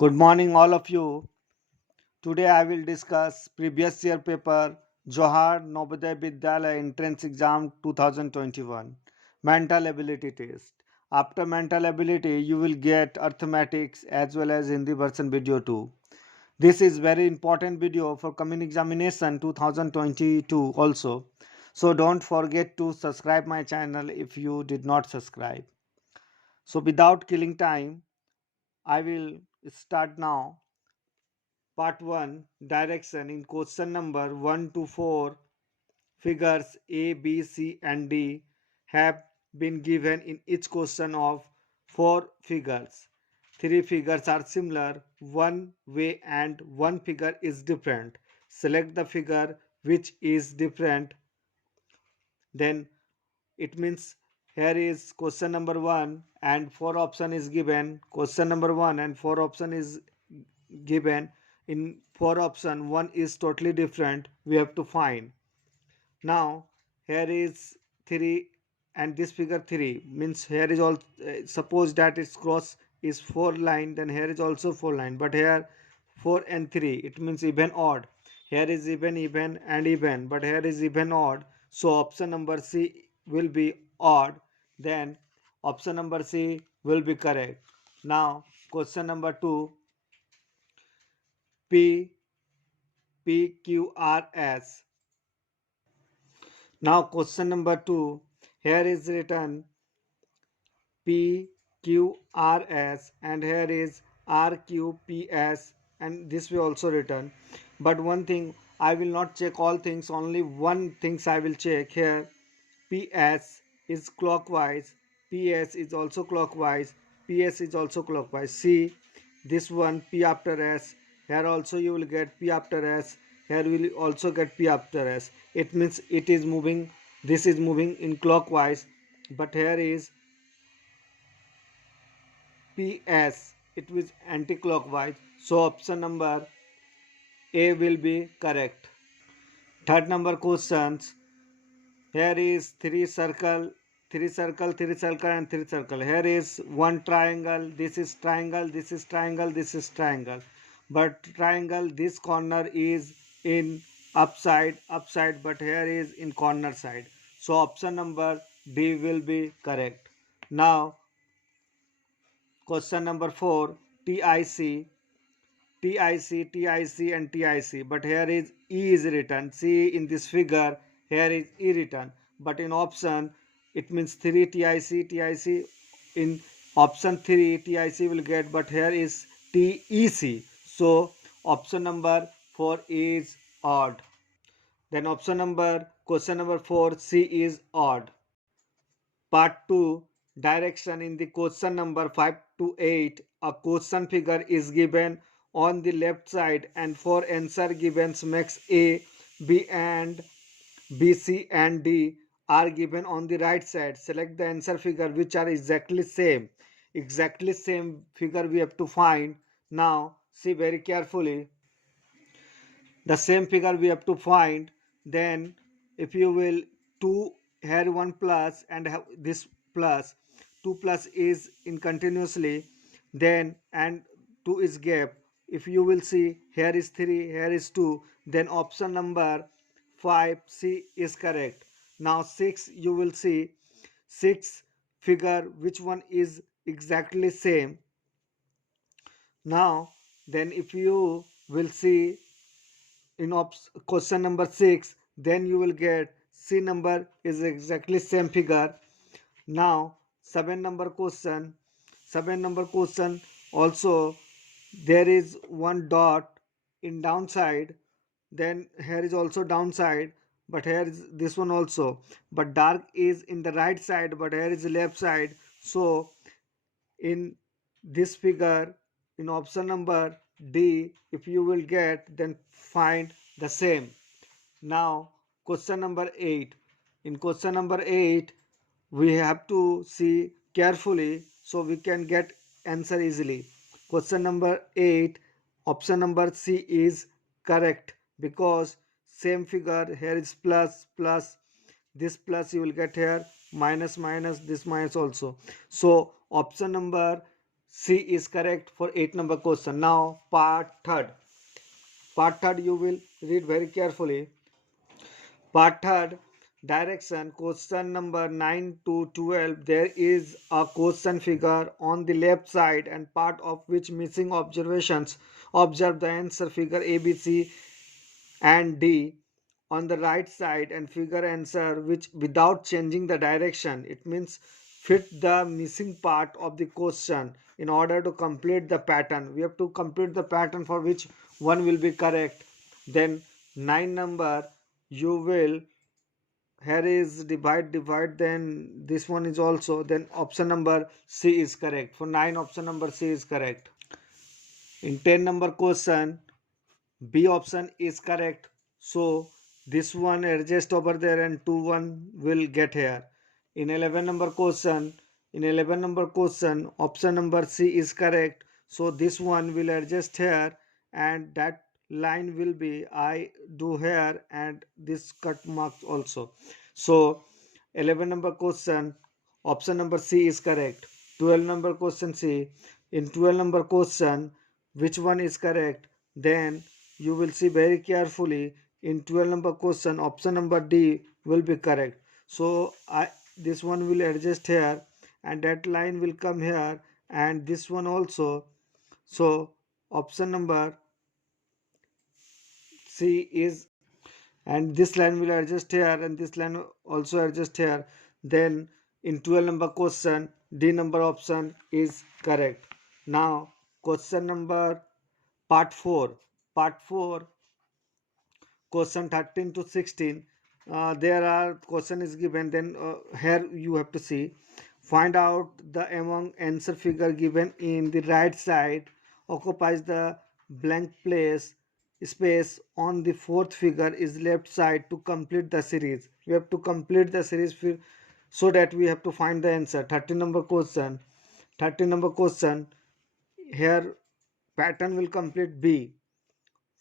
Good morning, all of you. Today I will discuss previous year paper Johar Navodaya Vidyalaya Entrance Exam 2021 Mental Ability Test. After mental ability, you will get arithmetics as well as Hindi version video too. This is very important video for coming examination 2022 also. So don't forget to subscribe my channel if you did not subscribe. So without killing time, I will start now. Part 1 Direction. In question number 1 to 4, figures A, B, C, and D have been given in each question of 4 figures. 3 figures are similar, one way, and one figure is different. Select the figure which is different. Then it means here is question number 1 and 4 option is given. Question number 1 and 4 option is given. In 4 option 1 is totally different, we have to find. Now here is 3 and this figure 3 means here is all suppose that its cross is 4 line, then here is also 4 line, but here 4 and 3 it means even odd. Here is even and even, but here is even odd, so option number C will be odd. Then option number C will be correct. Now question number 2, P PQRS. Now question number 2, here is written PQRS and here is RQPS, and this will also written. But one thing, I will not check all things, only one things I will check here. PS is clockwise, PS is also clockwise, PS is also clockwise. See this one, P after S, here also you will get P after S, here we will also get P after S. It means it is moving, this is moving in clockwise, but here is PS, it was anti-clockwise, so option number A will be correct. Third number questions. Here is three circle, three circle, and three circle. Here is one triangle. This is triangle. This is triangle. This is triangle. But triangle, this corner is in upside. But here is in corner side. So option number D will be correct. Now question number 4, TIC, TIC, and TIC. But here is E is written. See in this figure, here is E written. But in option, it means 3 TIC. In option 3, TIC will get, but here is TEC. So option number 4 is odd. Then question number 4, C is odd. Part 2 Direction. In the question number 5 to 8, a question figure is given on the left side and 4 answer given makes A, B and B, C and D are given on the right side. Select the answer figure which are exactly same. Exactly same figure we have to find. Now see very carefully. The same figure we have to find. Then if you will 2 here 1 plus and have this plus, 2 plus is in continuously, then and 2 is gap. If you will see here is 3, here is 2, then option number 5 C is correct. Now 6 you will see 6 figure which one is exactly same. Now then if you will see in question number 6, then you will get C number is exactly same figure. Now 7 number question also there is one dot in downside, then here is also downside, but here is this one also, but dark is in the right side, but here is the left side. So in this figure, in option number D, if you will get, then find the same. Now question number 8. In question number 8 we have to see carefully so we can get answer easily. Question number 8, option number C is correct because same figure, here is plus, this plus you will get here, minus, this minus also. So option number C is correct for 8 number question. Now part third. Part third you will read very carefully. Part third, direction, question number 9 to 12. There is a question figure on the left side and part of which missing observations. Observe the answer figure A, B, C and D on the right side and figure answer which without changing the direction. It means fit the missing part of the question in order to complete the pattern. We have to complete the pattern for which one will be correct. Then 9 number you will, here is divide, then this one is also, then option number C is correct. For 9 option number C is correct. In 10 number question B option is correct. So this one adjust over there and 2 1 will get here. In 11 number question, option number C is correct. So this one will adjust here and that line will be I do here and this cut marks also. So 11 number question, option number C is correct. 12 number question C. In 12 number question, which one is correct? Then you will see very carefully. In 12 number question, option number D will be correct. So this one will adjust here and that line will come here and this one also. So option number C is, and this line will adjust here and this line also adjust here. Then in 12 number question, D number option is correct. Now question number part 4. Part 4, question 13 to 16. There are question is given, then here you have to see, find out the among answer figure given in the right side occupies the blank place space on the fourth figure is left side to complete the series. We have to complete the series so that we have to find the answer. 13 number question, 13 number question, here pattern will complete B.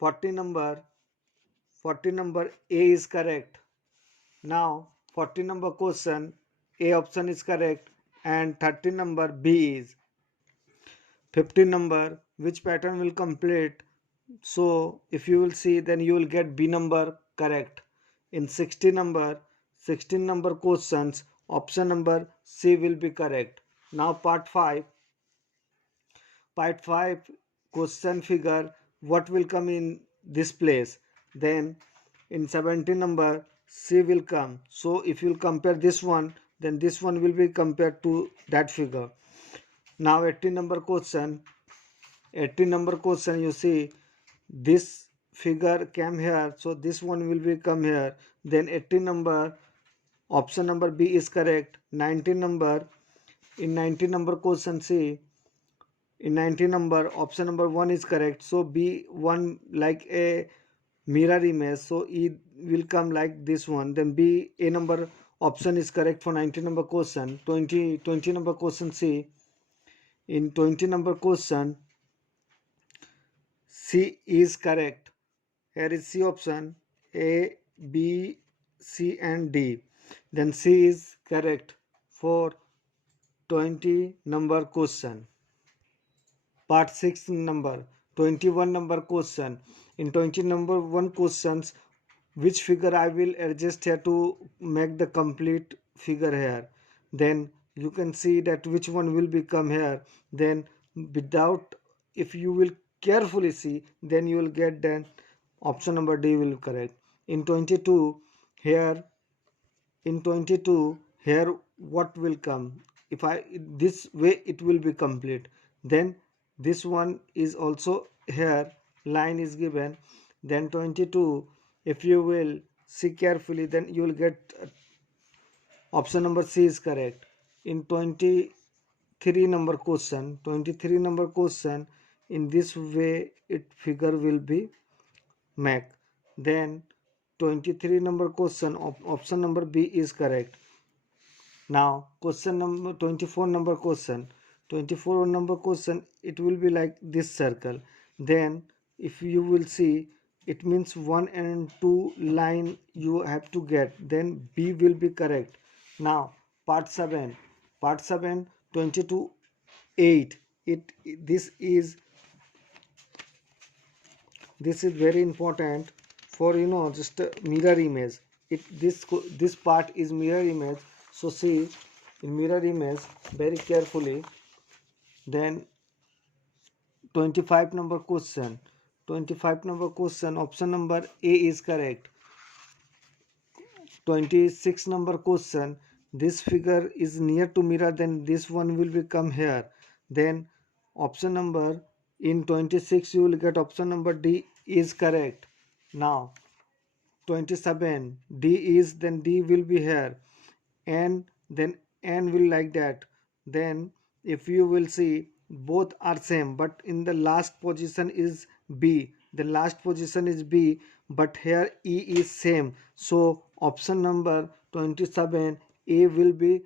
40 number, 40 number A is correct. Now 40 number question, A option is correct and 13 number B is. 15 number, which pattern will complete? So if you will see, then you will get B number correct. In 16 number questions, option number C will be correct. Now part 5, question figure, what will come in this place? Then in 17 number C will come. So if you will compare this one, then this one will be compared to that figure. Now 18 number question, you see this figure came here, so this one will be come here. Then 18 number, option number B is correct. 19 number, in 19 number question, see, in 19 number option number 1 is correct, so B1 like a mirror image, so E will come like this one. Then B, A number option is correct for 19 number question. 20 number question, see, in 20 number question C is correct. Here is C option, A, B, C and D. Then C is correct for 20 number question. Part 6 number, 21 number question. In 20 number 1 questions, which figure I will adjust here to make the complete figure here. Then you can see that which one will become here. Then without, if you will carefully see, then you will get then option number D will be correct. In 22 here, here what will come? If I this way it will be complete. Then this one is also here, line is given. Then 22, if you will see carefully, then you will get option number C is correct. In 23 number question, in this way it figure will be make. Then 23 number question, option number B is correct. Now question number 24 number question, it will be like this circle. Then if you will see, it means 1 and 2 line you have to get, then B will be correct. Now part 7, 22 8, it this is very important for just a mirror image. This part is mirror image. So see, in mirror image very carefully. Then 25 number question, 25 number question, option number A is correct. 26 number question, this figure is near to mirror, then this one will become here. Then option number, in 26 you will get option number D is correct. Now 27, D is, then D will be here, and then N will like that. Then if you will see, both are same, but in the last position is B, the last position is B, but here E is same. So option number 27 A will be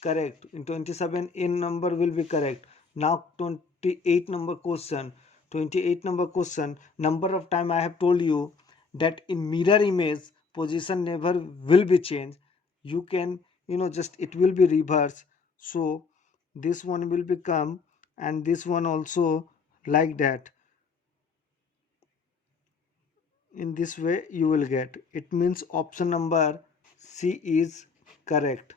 correct. In 27 A number will be correct. Now 28 number question, 28 number question, number of time I have told you that in mirror image position never will be changed. You can, just it will be reverse. So this one will become, and this one also, like that. In this way you will get, it means option number C is correct.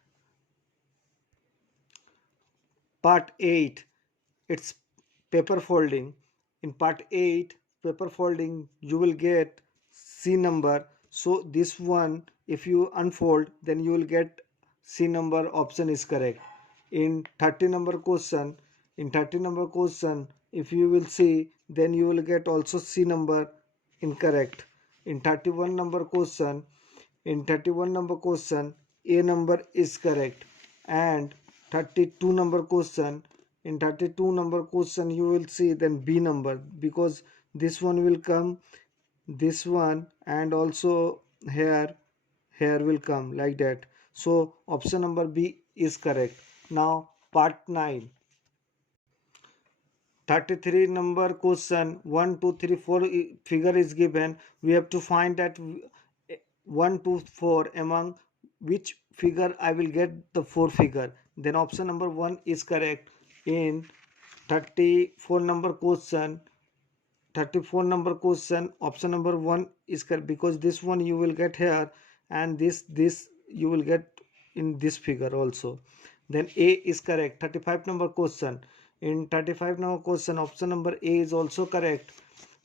Part 8, it's paper folding. In part 8 paper folding you will get C number. So this one, if you unfold, then you will get C number, option is correct. In 30 number question, in 30 number question, if you will see, then you will get also C number, incorrect. In 31 number question, in 31 number question, A number is correct. And 32 number question, in 32 number question you will see then B number, because this one will come, this one, and also here will come, like that. So option number B is correct. Now part 9, 33 number question, 1 2 3 4 figure is given. We have to find that 1 2 4 among which figure I will get the 4 figure. Then option number 1 is correct. In 34 number question, 34 number question, option number 1 is correct, because this one you will get here, and this you will get in this figure also. Then A is correct. 35 number question, in 35 number question, option number A is also correct.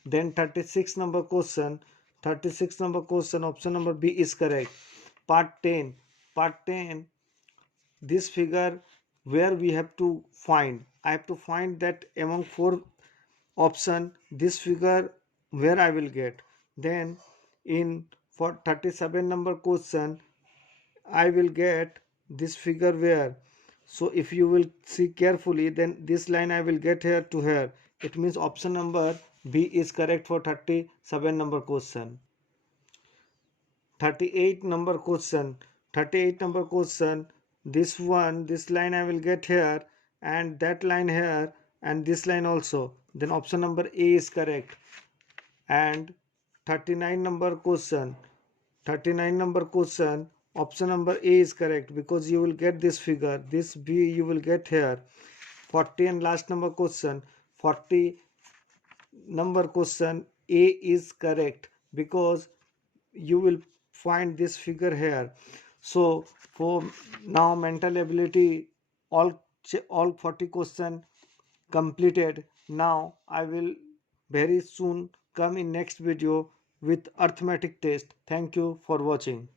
Then 36 number question, 36 number question, option number B is correct. Part 10, part 10, this figure, where we have to find, I have to find that among 4 option, this figure where I will get. Then in for 37 number question, I will get this figure where. So if you will see carefully, then this line I will get here to here. It means option number B is correct for 37 number question. 38 number question, 38 number question, this one, this line I will get here, and that line here, and this line also. Then option number A is correct. And 39 number question, 39 number question, option number A is correct, because you will get this figure, this B you will get here. 40 and last number question, 40 number question, A is correct, because you will find this figure here. So for now mental ability, all all 40 question completed. Now I will very soon come in next video with arithmetic test. Thank you for watching.